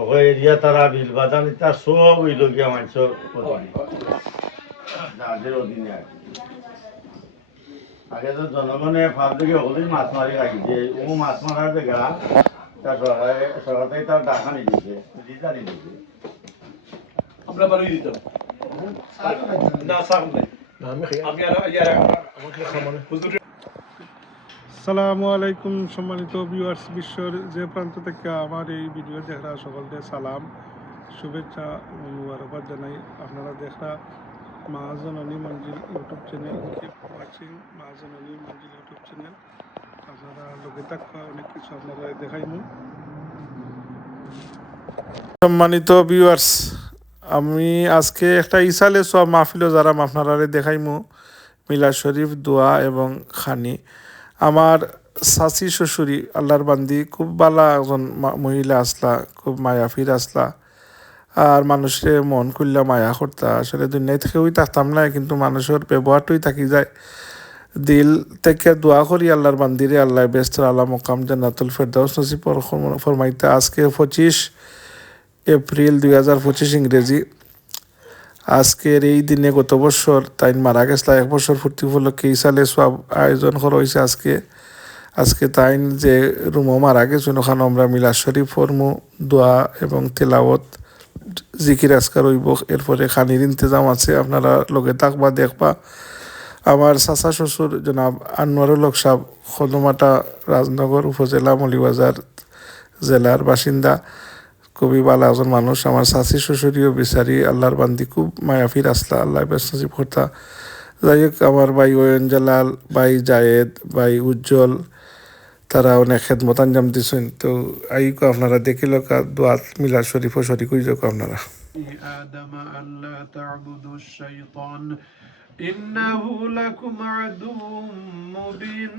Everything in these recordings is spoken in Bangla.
ওকে এরিয়া তারা বিল বাদান এটা সব ওই লগিয়া মানুষের যাদের অধীনে আর কি। আগে তো জনগণে ভাব থেকে হলেই মাছ মারি খাইছে ও মাছ মারার জায়গা তার সরকার থেকে তার টাকা নিয়ে দিয়েছে দিতে দিয়েছে আমরা বাড়ি দিতাম না সার নাই আমি আর আমাকে খামানে হুজুর। আসসালামু আলাইকুম সম্মানিত ভিউয়ার্স, বিশ্বের যে প্রান্ত থেকে আমার এই ভিডিও দেখরা সকলকে সালাম শুভেচ্ছা মুবারকবাদ জানাই। আপনারা দেখরা মা জননী মঞ্জিল ইউটিউব চ্যানেল, কিপ ওয়াচিং মা জননী মঞ্জিল ইউটিউব চ্যানেল। আপনারা লোকে থাকা অনেক কিছু আপনারা দেখাইমু। সম্মানিত ভিউয়ার্স, আমি আজকে একটা ইসালে সব মাহফিলও যারা আপনারা দেখাইমু মিলাদ শরীফ দোয়া এবং খানি। আমার শাশি শ্বশুরি আল্লাহর বান্দি খুব বালা একজন মহিলা আসলা, খুব মায়াফির আসলা আর মানুষের মন খুললা মায়া করতা। আসলে দুনিয়ায় থেকেও থাকতাম না, কিন্তু মানুষের ব্যবহারটাই থাকি যায়। দিল থেকে দোয়া করি আল্লাহর বান্দিরে আল্লাহ বেস্তর আল্লাহ মোকাম জান্নাতুল ফেরদাউস নসিব ফরমাইতে। আজকে 25 এপ্রিল 2025 ইংরেজি। আজকের এই দিনে গত বছর তাই মারা গেছলা, 1 বছর পূর্তি উপলক্ষে ইসালে সব আয়োজন করা হয়েছে। আজকে তাইন যে রুমও মারা গেছেন ওখানে আমরা মিলাদ শরীফ ফরমু, দোয়া এবং তেলাওয়াত জিকির আজকার হইব। এরপরে খানির ইন্তজাম আছে, আপনারা লগে থাকবা দেখবা। আমার চাচা শ্বশুর জনাব আনোয়ারুল হক সাহেব খদমাটা রাজনগর উপজেলা মৌলভীবাজার জেলার বাসিন্দা, খুবই ভালো একজন মানুষ। আমার শাশি শ্বশুরিও বিচারি আল্লাহর বান্দি, খুব মায়াফির আসলা, আল্লাহ বেশ নসিব করতা। যাই হোক, আমার ভাই ওয়েন জালাল, ভাই জায়েদ, ভাই উজ্জ্বল, তারা অনেক খেদমত আঞ্জাম দিছেন। তো আইকো আপনারা দেখিল দোয়াত মিলাদ শরীফ ও শরীক হয়ে যাক আপনারা। آدم ألا تعبدوا الشيطان إنه لكم عدو مبين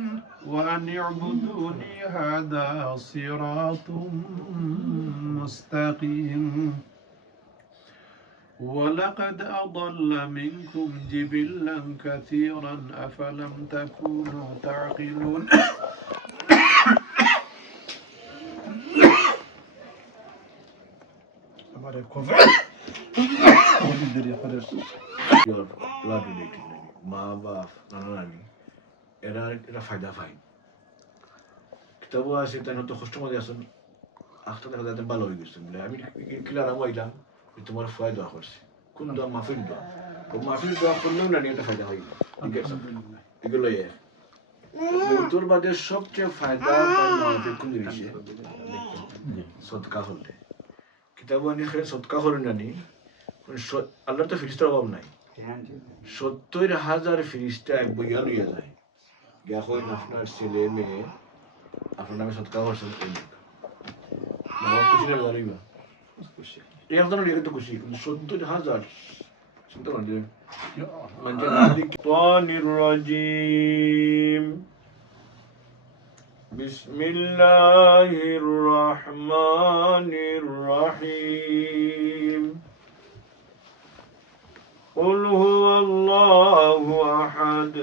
وأن اعبدوني هذا صراط مستقيم ولقد أضل منكم جبلا كثيرا أفلم تكونوا تعقلون মা বাপ নানা নানি এরা ফায়দা পায়। কিতাবও আছে তাই হয়তো কষ্ট মধ্যে আসুন আখটা দেখা যাতে ভালো হয়ে গেছে বলে আমি কিলার আমি আইলাম তোমার ফয় দোয়া করছি কোন দোয়া মাফির দোয়া তো মাফির দোয়া করলেও না এটা ফায়দা হয় এগুলো তোর বাদে সবচেয়ে ফায়দা মাফির কোন জিনিসে সদকা হলে কিতাবও আনি খেয়ে সদকা হলেন নানি আল্লাহর তো ফিরিস্তার অভাব নাই। 70,000 ফিরিস্তা এক বইয়া লইয়া যায় এখন আপনার ছেলে মেয়ে আপনার নামে সৎকার করছেন খুশি না জানিবা এই আপনার তো খুশি কিন্তু 70,000 রাজিম বিসমিল্লাহির রহমানির রহিম قل هو الله أحد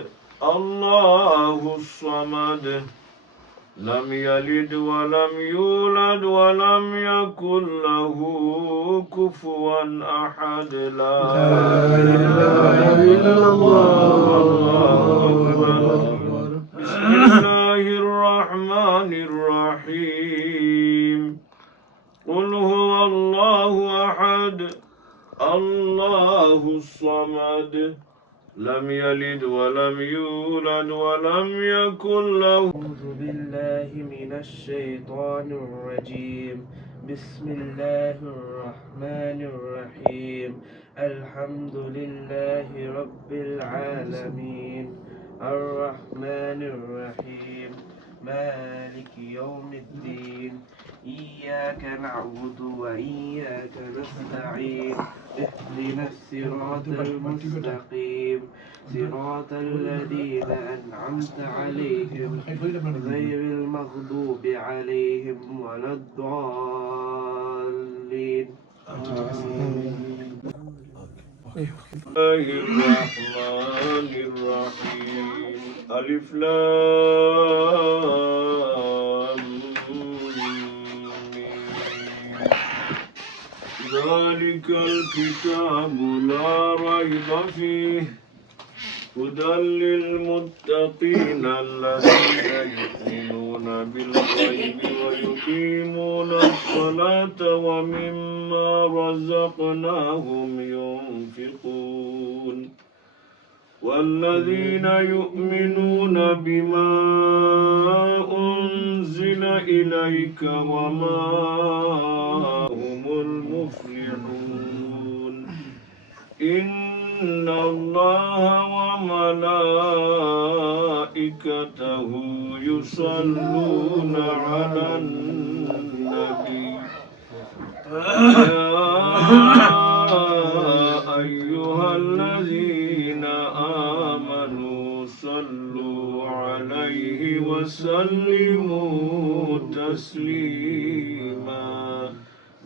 الله الصمد لم يلد ولم يولد ولم يكن له كفوا أحد لا إله إلا الله أكبر بسم الله الرحمن الرحيم قل هو الله أحد الله الصمد لم يلد ولم يولد ولم يكن له. أعوذ بالله من الشيطان الرجيم بسم الله الرحمن الرحيم الحمد لله رب العالمين الرحمن الرحيم مالك يوم الدين إياك نعبد وإياك نستعين اهدنا الصراط المستقيم صراط الذين أنعمت عليهم غير المغضوب عليهم ولا الضالين. الله الرحمن الرحيم ألف لام ذلك الكتاب لا ريب فيه هدى للمتقين الذين يؤمنون بالغيب ويقيمون الصلاة ومما رزقناهم ينفقون والذين يؤمنون بما أنزل إليك وما هم المفلحون إن الله وملائكته يصلون على النبي يا أيها الذين آمنوا صلوا عليه وسلموا تسليما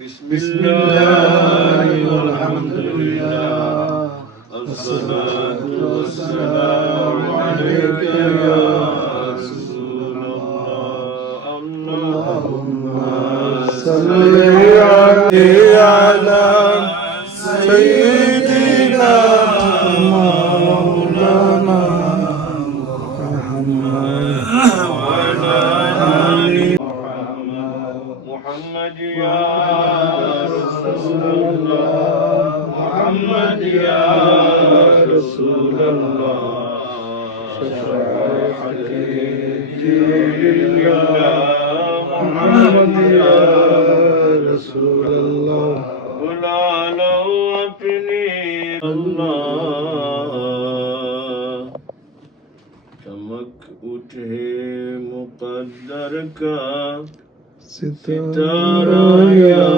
بسم الله والحمد لله الصلاة والسلام عليك يا رسول الله اللهم صل على سيدنا مولانا وعلى آل محمد يا رسول الله محمد يا رسول الله شفاعتي لله محمد يا رسول الله بلا لو اپنی اللہ چمک اٹھے مقدر کا ستارہ یا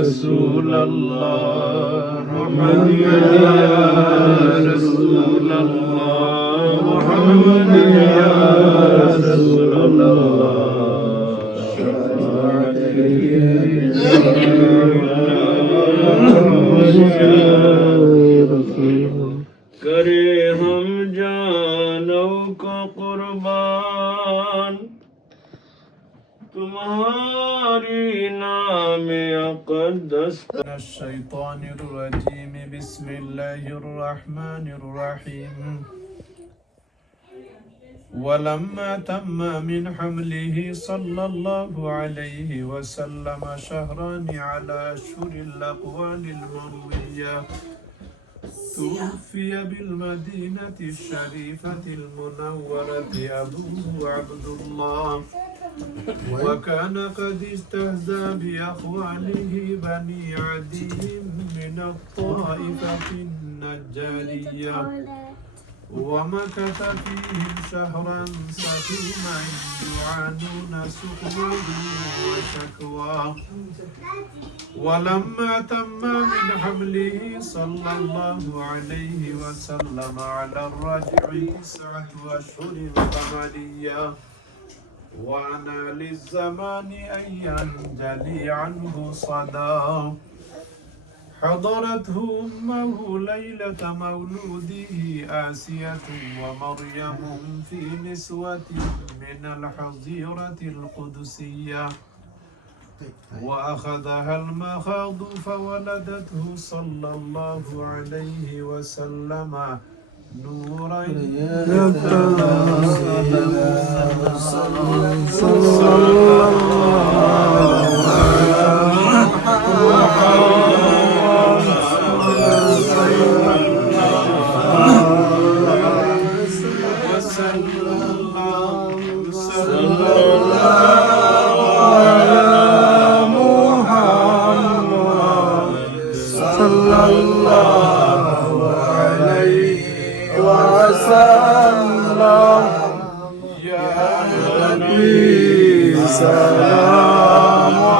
رسول اللہ محمد یا رسول اللہ محمد یا رسول اللہ کرے ہم جانوں کو قربان تمہاری نام اقدس من الشيطان الرجيم بسم الله الرحمن الرحيم ولما تم من حمله صلى الله عليه وسلم شهران على أشهر الأقوال المروية توفي بالمدينة الشريفة المنورة أبوه عبد الله وكان قد استهزأ بأخواله بني عدي من الطائفة النجارية ومكث فيهم شهرا سقيما يعانون سقمه وشكواه ولما تم من حمله صلى الله عليه وسلم على الرجع 9 أشهر قمرية وأنا للزمان أن ينجلي عنه صدى حضرته أمه ليلة مولوده آسية ومريم في نسوة من الحظيرة القدسية وأخذها المخاض فولدته صلى الله عليه وسلم نورا يا نبي سلام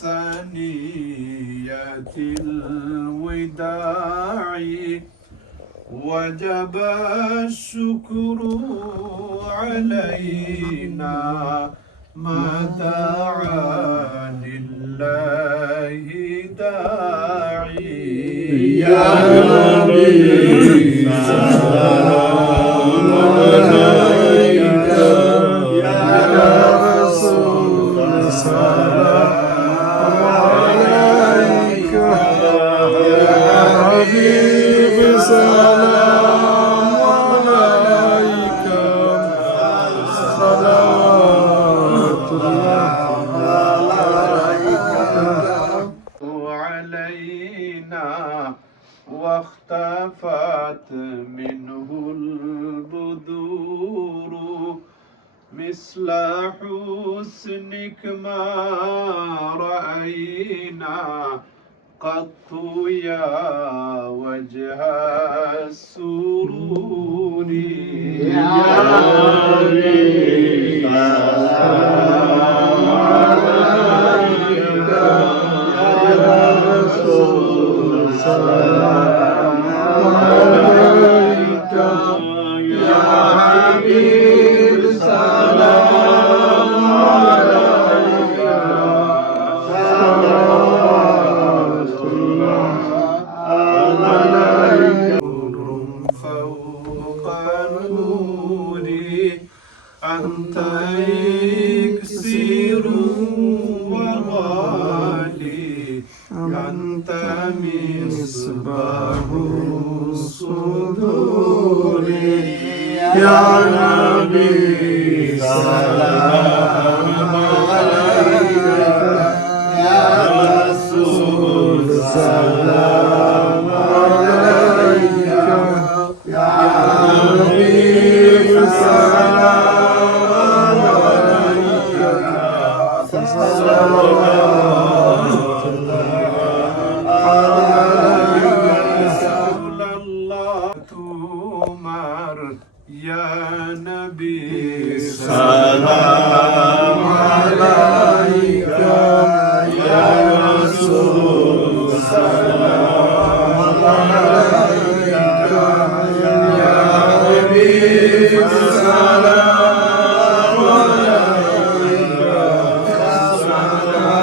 ثنية الوداع وجب الشكر علينا ما دعا لله داعي يا نبي سلام عليك يا رسول سلام عليك يا حبيب سلام عليك صلوات الله علينا واختفت منه البدور مثل حسنك ما رأينا قط يا وجه السرور يا نبي سلام عليك يا رسول سلام عليك يا حبيب سلام عليك صلوات الله عليك نور فوق النور أنت إكسير وغالي أنت مصباح الصدور يا نبي سلام عليك يا رسول سلام عليك يا حبيب سلام عليك صلوات الله عليك رسول الله تمر يا نبي سلام عليك يا رسول سلام عليك يا حبيب سلام عليك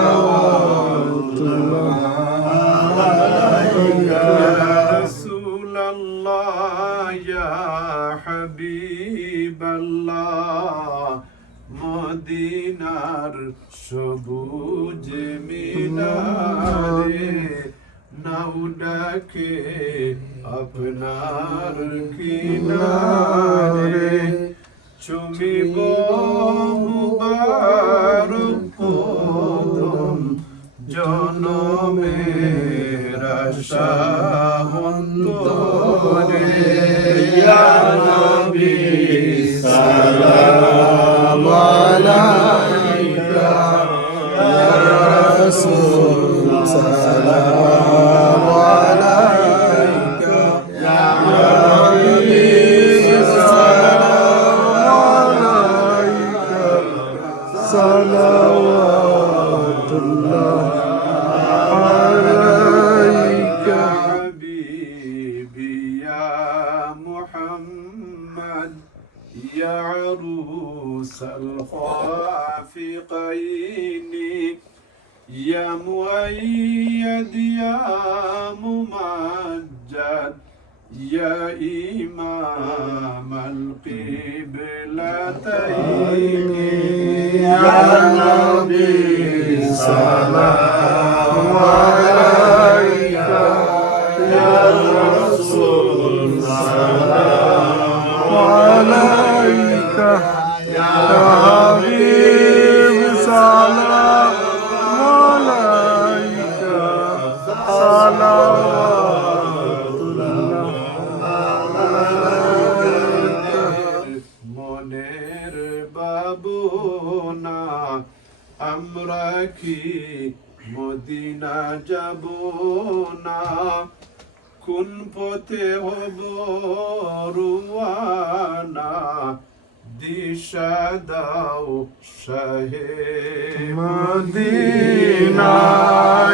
صلوات الله عليك يا رسول الله يا حبيب الله মদিনার সবুজ মিনারে নাও ডাকে আপনার কিনারে চুমিব মুবারক কদম জনমের আশা অন্তরে ইয়া নবী সালাম আলাইকা ইয়া রাসূল সালাম আলাইকা ইয়া হাবিব সালাম আলাইকা সালাওয়াতুল্লাহ আলাইকা হাবিবি ইয়া মুহাম্মদ يا عروس الخافقين يا مؤيد يا ممجد يا إمام القبلتين يا نبي سلام عليك يا رسول سلام عليك يا حبيب سلام عليك صلوات الله عليك মনের বাবনা আমরা কি মদিনা যাব না কোন পথে হব রুয়ানা দিশা দাও শাহে মদিনা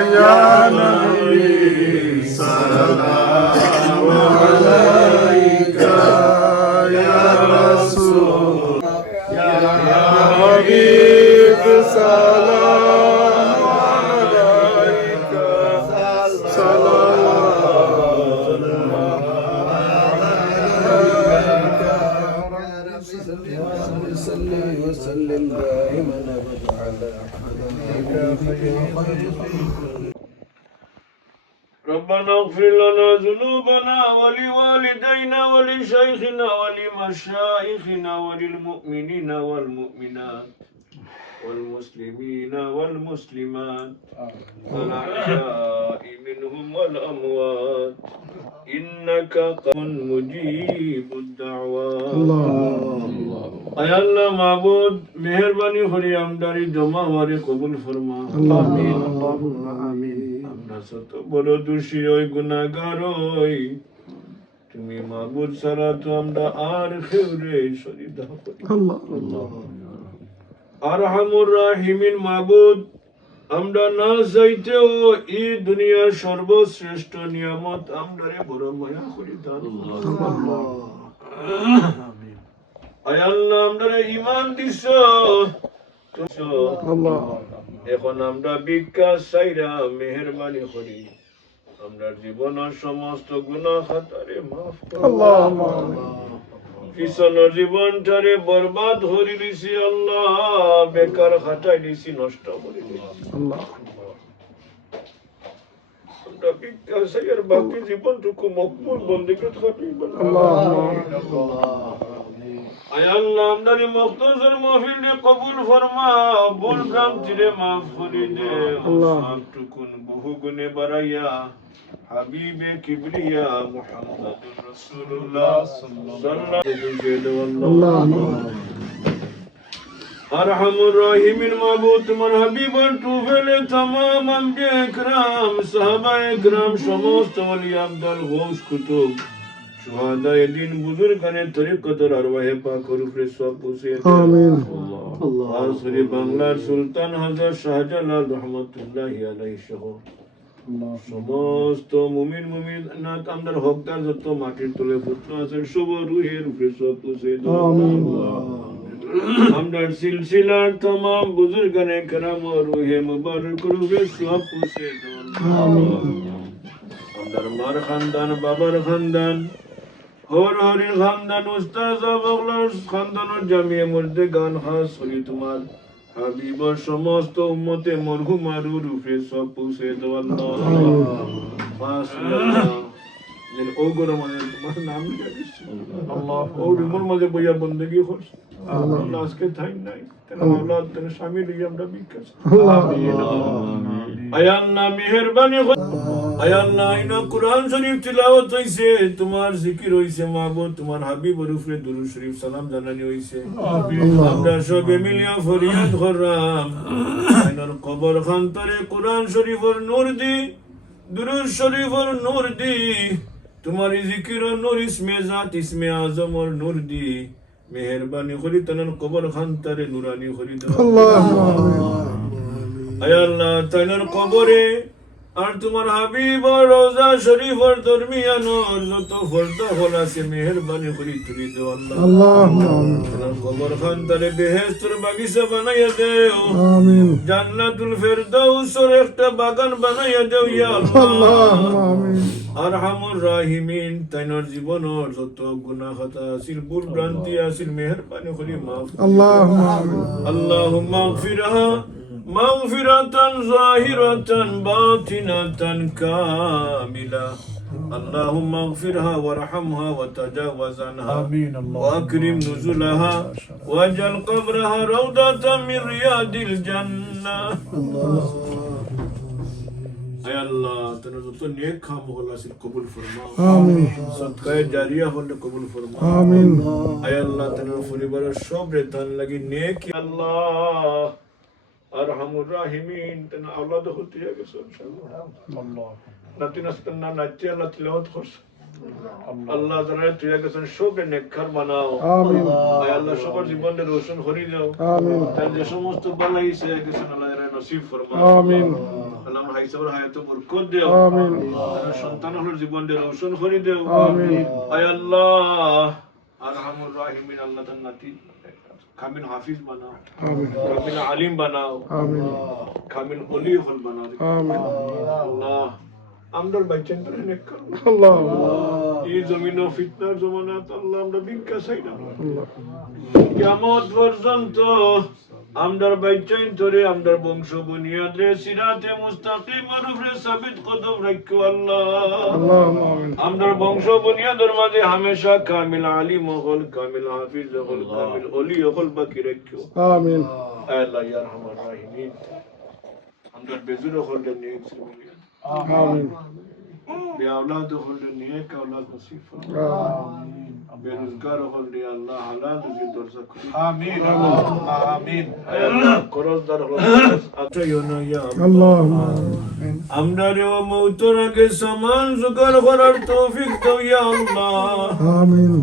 ইয়া নবী সালাম আলাইকা ইয়া রাসূল ইয়া হাবিব সালাম আলাইকা ربنا اغفر لنا ذنوبنا ولوالدينا ولشيخنا ولمشايخنا وللمؤمنين والمؤمنات والمسلمين والمسلمات الأحياء منهم والأموات إنك قوي مجيب الدعوات আয় আল্লাহ মাবুদ মেহেরবানি করে আমদারি জমা হওয়ারে কবুল ফরমা আমিন আল্লাহুম্মা আমিন আমরা শত বড় দোষী ওই গুনাহগার ওই তুমি মাবুদ ছাড়া তো আমরা আর কেউরে সরিদা করি আল্লাহ আরহামুর রাহিমিন মাবুদ আমরা না চাইতেও এই দুনিয়ার সর্বশ্রেষ্ঠ নিয়ামত আমরারে বড় মায়া করি দান আমিন আয় আল্লাহ আমরারে ঈমান দিছো আল্লাহ এখন আমরা ভিক্ষা চাইরা মেহেরবানি করি আমরা জীবনের সমস্ত গুনাহ খাতারে মাফ করো আল্লাহ পিছনের জীবনটারে বরবাদ করে দিছি আল্লাহ বেকার খাটাই দিছি নষ্ট করে দিছি আল্লাহ আমরা ভিক্ষা চাইয়ার বাকি জীবনটুকু মকবুল বন্দেগী খাটি আল্লাহ আয় আল্লাহ আমদারি মুখতসর মাহফিলে কবুল ফরমা ভুল ভ্রান্তিরে মাফ করে দে আল্লাহ টুকুন বহু গুণে বাড়াইয়া হাবিবে কিবরিয়া মুহাম্মাদুর রাসূলুল্লাহ সাল্লাল্লাহু আরহামুর রাহিমিন মাবুদ তোমার হাবিবের তুফেলে तमाम আম্বিয়া ইকরাম সাহাবায়ে ইকরাম সমস্ত ওলি আব্দুল গৌস কুতুব শুহাদায়ে দিন বুজুরগানে তরিকতের আরওয়াহে পাকের উপরে সওয়াব পৌঁছে আমিন আল্লাহ আসরি বাংলার সুলতান হযরত শাহজালাল রহমাতুল্লাহি আলাইহি সহ সমস্ত মুমিন মুমিনাত আমরার হকদার যত মাটির তলে পুত্র আছে সব রুহের উপরে সওয়াব পৌঁছে আমিন আমরার সিলসিলার तमाम বুজুরগানে کرام রুহে মুবারক রূপে সওয়াব পৌঁছে আমিন আমরার মার খানদান বাবার খানদান হরির খানদান উস্তাদ বাগলার খানদানের জামিয়া মসজিদে গান খাস করি তোমার হাবিবর সমস্ত উম্মতে মরহুমার রূপে সব পৌঁছে দাও আল্লাহ মাশাআল্লাহ যেন ও গরমানে তোমার নাম জানিস আল্লাহ ও রিমোর মাঝে বইয়া বندگی করছ আল্লাহ আজকে থাই নাই তেন আওলাদ তেন স্বামী দিয়ে আমরা বিকাশ আমিন আয় আল্লাহ মেহেরবানি আয় আল্লাহ ইনা কুরআন শরীফ তিলাওয়াত হইছে তোমার জিকির হইছে মাবুদ তোমার হাবিবের উপরে দুরূদ শরীফ সালাম জানানি হইছে আমরা সবে মিলিয়া ফরিয়াদ করলাম আইনার কবর খানতরে কুরআন শরীফের নূর দি দুরূদ শরীফের নূর দি তোমার জিকিরের নূর ইসমে জাত ইসমে আজমের নূর দি মেহেরবানি করি তানার কবর খানতরে নূরানি করি দাও আয় আল্লাহ তানার কবরে আর তোমার হাবিবর রওজা শরীফের দরমিয়ানোর যত ফরদা হল আছে মেহেরবানি করি তুলি দাও আল্লাহ আল্লাহ কবর খানতরে বেহেশতের বাগিচা বানাইয়া দেও আমিন জান্নাতুল ফেরদাউসের একটা বাগান বানাইয়া দেও ইয়া আল্লাহ আমিন আরহামুর রাহিমিন তাইনার জীবনের যত গুনাহ খাতা আছিল ভুল ভ্রান্তি আছিল মেহেরবানি করি মাফ আল্লাহুম্মা আমিন আল্লাহুম্মা গফিরহা مغفرة ظاهرة باطنة كاملة اللهم اغفرها وارحمها وتجاوز عنها واكرم نزلها واجعل قبرها روضة من رياض الجنة اے اللہ تنے تو نیک کام ہولا سے قبول فرما آمین صدقہ جاریہ ہونے قبول فرما آمین اے اللہ تنے فری بر صبر تن لگی نیک اللہ আরহামুর রাহিমিন তেনা আওলাদ হতে গেছে ইনশাআল্লাহ আল্লাহ নাতি নাস্তানা নাচে আল্লাহ তিলাওয়াত করছে আল্লাহ যারা তুই গেছেন সবরে নেককার বানাও আমিন আয় আল্লাহ সবার জীবনে রোশন করে দাও আমিন তার যে সমস্ত বালাই সে গেছেন আল্লাহ এর নসিব ফরমাও আমিন আল্লাহ আমার হাইসাবের হায়াতে বরকত দাও আমিন তার সন্তানের জীবনে রোশন করে দাও আমিন আয় আল্লাহ আরহামুর রাহিমিন আল্লাহ তার নাতি কামিল হাফিজ বানাও আমিন কামিল আলিম বানাও আমিন কামিল ওলি হল বানাও আমিন আল্লাহ আমরার বাচ্চান করে নেককার আল্লাহ এই জমিন ফিতনার জমানাত আল্লাহ আমরা ভিক্ষা চাই না আল্লাহ কিয়ামত পর্যন্ত আমরার বাইচাইন ধরে আমরার বংশ বুনিয়াদ রে সিরাতে মুস্তাকিমের উপরে সাবিত কদম রাখো আল্লাহ আল্লাহুম্মা আমিন আমরার বংশ বুনিয়াদের মাঝে হামেশা কামিল আলিম হল কামিল হাফিজ হল কামিল ওলি হল বাকি রাখো আমিন আয় আল্লাহ ইয়া রহমান রাহিমিন আমরার বেজুর হল নেক সুমিয়ান আমিন বে اولاد হল নেক اولاد নসিব আমিন বেরোজগার হল আল্লাহ হালাল রুজি দরজা খুলি آمين آمين করজদার হল আচ্ছা ইয়া আল্লাহুম্মা আমরা রে ও মৌতের আগে সামান জোগাড় করার তৌফিক দাও ইয়া আল্লাহ আমিন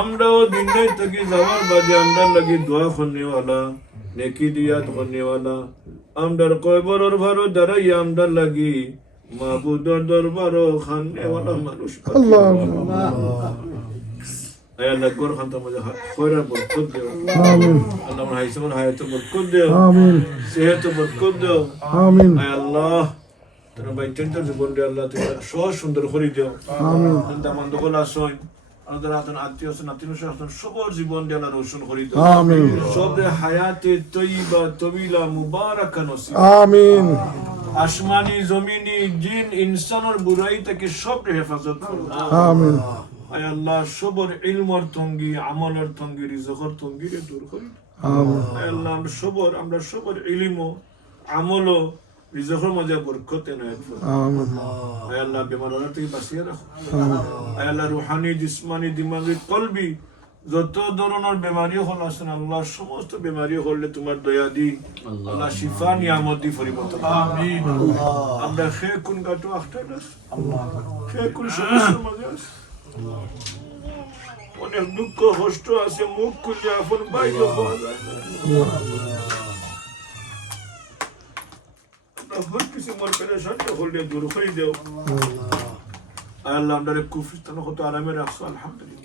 আমরা ও দিনে থেকে যাওয়ার বাদে আমরা লাগি দোয়া করনেওয়ালা নেকি দিয়া করনেওয়ালা আমরার কয়বরর ভারো দাঁড়াই আমরা লাগি মাহবুদর দরবারও খানেওয়ালা মানুষ আল্লাহুম্মা আয় আল্লাহ গোর খানটা মজা খয়রার বরকত দেও আমিন আল্লাহ আমার হাইসামের হায়াতে বরকত দেও আমিন সেহত বরকত দেও আমিন আয় আল্লাহ তোর বাইচেন্টার জীবন রে আল্লাহ তুমি সহজ সুন্দর করে দিও আমিন দামান দখল আসন আমাদের আতন আত্মীয় আছেন আত্মীয় আসন সবার জীবন রে আল্লাহ রোশন করে দিও আমিন সবরে হায়াতে তৈবা তবিলা মুবারাকা নসিব আমিন আসমানি জমিনি জিন ইনসানের বুরাই থেকে সবরে হেফাজত করো আমিন আয় আল্লাহ সবর ইলমর তঙ্গি আমলের তঙ্গি রিজকের তঙ্গি রে দূর করি আমিন আয় আল্লাহ আমরা সবর ইলমো আমলও রিজকের মাঝে বরকত এনায়েত করো আমিন আয় আল্লাহ বেমার থেকে বাঁচিয়ে রাখো আয় আল্লাহ রুহানি জিসমানি দিমাগি কলবি যত ধরনের বেমারি হল আছেন আল্লাহ সমস্ত বেমারি হলে তোমার দয়া দি আল্লাহ শিফা নিয়ামত দি পরিবর্তন আমিন আমরা খে কোন গাটো আখটাই না খে কোন সমস্যার মাঝে আছে অনেক দুঃখ কষ্ট আছে মুখ খুলে আপন বাইরে হওয়া যায় না। আমরা হর কিছু মর পেরেশানটা হলে দূর করে দেও আল্লাহ আমরা কুফরিস্তান হতো আরামে রাখছো আলহামদুলিল্লাহ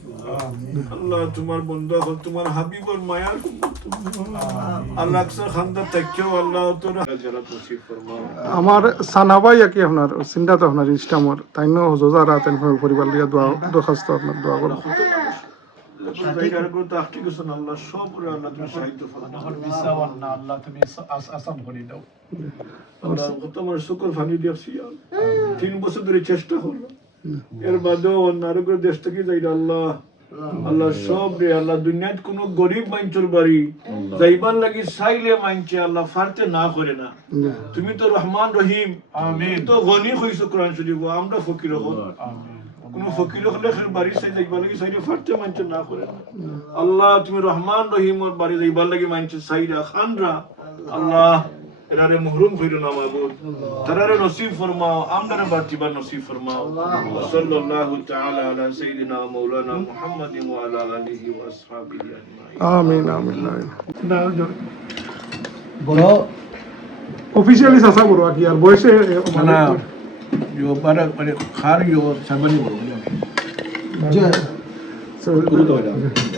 আল্লাহ তোমার বন্ধু হল তোমার হাবিবর মায়ার আল্লাহ আকসার খান্দা তাকিও আল্লাহ তোরা যারা নসিব ফরমাও আমার সানাবাই কি আপনার চিন্তা তো আপনার ইনস্টামর তাই নো হজা রাতেন পরিবার লিয়া দোয়া দরখাস্ত আপনার দোয়া করো জায়গার করে তাহটি গেছেন আল্লাহ সব করে আল্লাহ তুমি সাহিত্য ফরমাও বিসাওয়ান্না আল্লাহ তুমি আসাম করে দাও আল্লাহ তোমার শুকর ফানি দিয়েছি 3 বছর ধরে চেষ্টা হলো এর বাদেও অন্যান্য দেশ থেকে যাই আল্লাহ আল্লাহ সব রে আল্লাহ দুনিয়াত কোনো গরিব মাইনচর বাড়ি যাইবার লাগি চাইলে মাইনছে আল্লাহ ফারতে না করে না তুমি তো রহমান রহিম আমিন তো গনি হইছো কোরআন শরীফ আমরা ফকির হল কোন ফকির হলে বাড়ি চাই যাইবার লাগি চাইলে ফারতে মাইনছে না করে না আল্লাহ তুমি রহমান রহিম ওর বাড়ি যাইবার লাগি মাইনছে চাইরা খানরা আল্লাহ এরারে মহরুম হইলো না মাবুদ তারারে নসিব ফরমাও আমরারে বাতিবার নসিব ফরমাও সাল্লাল্লাহু তাআলা আলা সাইয়্যিদিনা মাওলানা মুহাম্মাদিন ওয়া আলা আলিহি ওয়া আসহাবিহি আজমাইন আমিন আমিন আমিন বড় অফিশিয়ালি সাসা বড় কি আর বয়সে না yo para খার yo সামনে বলো যে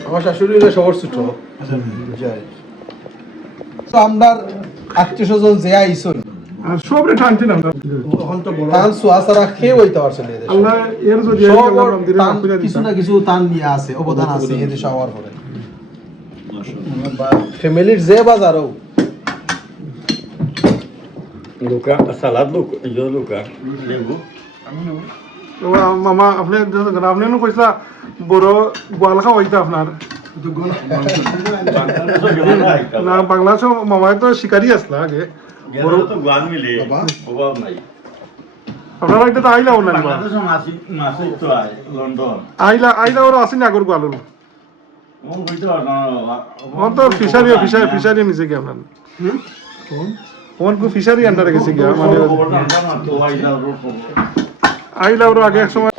আমার শাশুড়িরা সবার ছোট তো আমরা আত্মীয় স্বজন যে আইসন আর সবরে টানছি না আমরা তান সুয়াসারা খেয়ে হইতে পারছে না এদেশে। আল্লাহ এর যদি সবার আল্লাহ মন্দিরে টান রাখতে কিছু না কিছু টান নিয়ে আছে অবদান আছে এদেশে হওয়ার পরে ফ্যামিলির যে বাজারও Luca, salad Luca, yo Luca, লেবু মামা আপনি আপনি কইসলা বড় গোয়ালখা হইতা আপনার না বাংলাদেশ মামায় তো শিকারি আসলা আগে বড় তো গান মিলে অভাব নাই আপনারা এটা তো আইলাও না বাংলাদেশ মাসি তো আয় লন্ডন আইলা ওরা আসেনি আগর গোয়ালুল ও বুঝতে পারলাম ওন তো ফিশারি নিচে কি আপনার ওন কো ফিশারি আন্ডারে গেছে কি মানে আইলা ওরা আগে এক সময়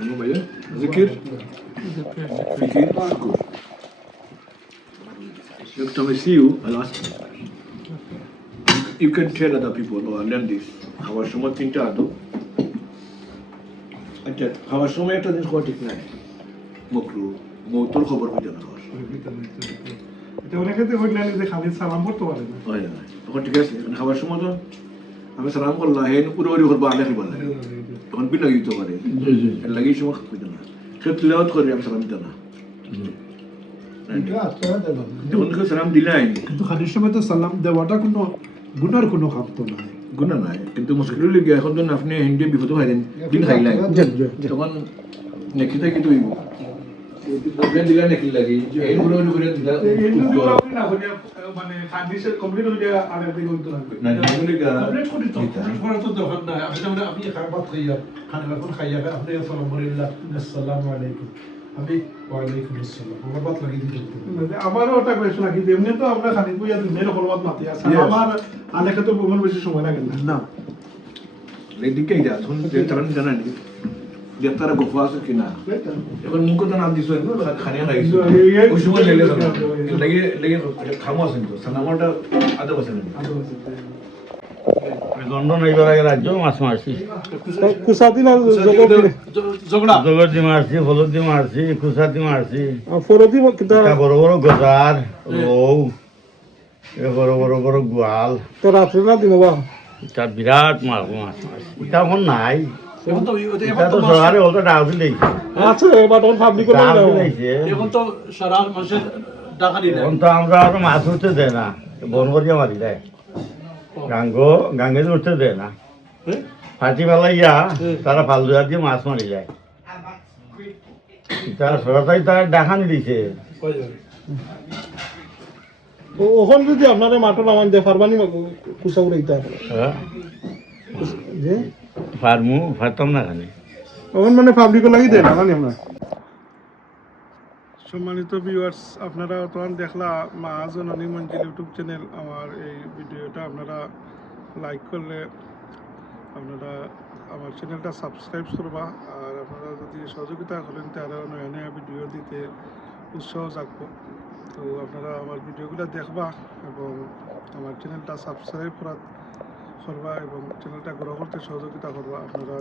Ano ba yan? Zikir? Zikir? Shukur. Next time I see you, I'll ask you. You can tell other people, oh, I learned this. খাওয়ার সময় তিনটা আদব। আচ্ছা, খাওয়ার সময় একটা জিনিস খাওয়া ঠিক নাই। মকরু, মৌতর খবর হইতে না খাওয়ার সময়। এটা অনেকে তো হইলেন যে খালি সালাম করতে পারে না হয় না। তখন ঠিক আছে, মানে খাওয়ার সময় তো আমি সালাম করলাম, হেন উড়ি করবো আগে খাইব না। তখন বিল লাগি দিতে পারে। এর লাগি সময় হইতে না। সে তিলাওয়াত করে আমি সালাম দিতে না। যখন কেউ সালাম দিলাই, কিন্তু খালির সময় তো সালাম দেওয়াটা কোনো গুনার কোনো খাপ তো নাই গুণা নাই। কিন্তু মুশকিল হলে গিয়ে এখন যখন আপনি হিন্দি বিপদ খাইলেন, দিন খাইলাই, তখন নেকিতে কিন্তু হইব। আপনি দিলা নেকি লাগি, এই উড়ি করে দিলা। মানে খাদিসের কমপ্লিট হয়ে যায় আর একদিকে হইতো না না, এগুলি কমপ্লিট করি তো করা তো দরকার নাই আপনি খাবার খাইয়া খানা এখন খাইয়া আপনি আসসালামু আলাইকুম আমি ওয়ালাইকুম আসসালাম আমার বাত লাগি দিতে আমারও ওটা কোয়েশ্চন রাখি যে এমনি তো আমরা খালি কইয়া দিনের খলবাত মাতি আছে আমার আলেখে তো বহু বেশি সময় লাগে না লেডিকে যা, তখন তারা জানা নি যে তারা গোফা আছে কিনা। এখন মুখ তো নাম দিছো না, খানিয়া লাগিছো। ওই সময় লেলে লাগে লাগে খামো আছে তো সানামটা আদব আছে না। লন্ডন এইবার আগে রাজ্য মাছ মারছি কুসাদি না ঝগড়া জগর দি মারছি, হলুদ দি মারছি, খুচা দি মারছি, ফরদি কিতা এটা বড় বড় গজার রৌ, বড় বড় বড় গোয়াল, তো রাত্রে না দিন বা এটা বিরাট মাছ মারছি। এটা এখন নাই, এখন তো এটা তো সরকারে হলতো ডাক দিলেই আছে বাট অন পাবলিক করে ডাক দাও দিলেইছে। এখন তো সারা মানুষের টাকা দিলে এখন তো আমরা তো মাছ উঠতে দেয় না, বন করিয়া মারি দেয়। গাঙ্গে উঠতে দেয় না, ফাটি ফেলাইয়া তারা ফাল দুয়া দিয়ে মাছ মারি যায়। তারা সরকারি তার ডাকানি দিছে। ওখান যদি আপনারা মাটন আমার দিয়ে পারবানি কুসা উড়াইতে হ্যাঁ, যে ফার্মু ফারতাম না খানে। ওখান মানে পাবলিক লাগি দেয় না জানি আমরা। সম্মানিত ভিউয়ার্স, আপনারা তখন দেখলা মা জননী মঞ্জিল ইউটিউব চ্যানেল। আমার এই ভিডিওটা আপনারা লাইক করলে আপনারা আমার চ্যানেলটা সাবস্ক্রাইব করবা। আর আপনারা যদি সহযোগিতা করেন তাহলে নয়া নয়া ভিডিও দিতে উৎসাহ জাগবো। তো আপনারা আমার ভিডিওগুলো দেখবা এবং আমার চ্যানেলটা সাবস্ক্রাইব করবা এবং চ্যানেলটা গ্রো করতে সহযোগিতা করবা। আপনারা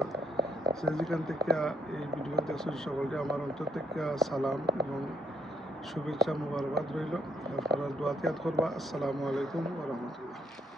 যেখান থেকে এই ভিডিও দেখছেন সকলকে আমার অন্তর থেকে সালাম এবং শুভেচ্ছা মুবারকবাদ রইল। আপনারা দোয়া তিয়াদ করবা। আসসালামু আলাইকুম ওয়া রাহমাতুল্লাহ।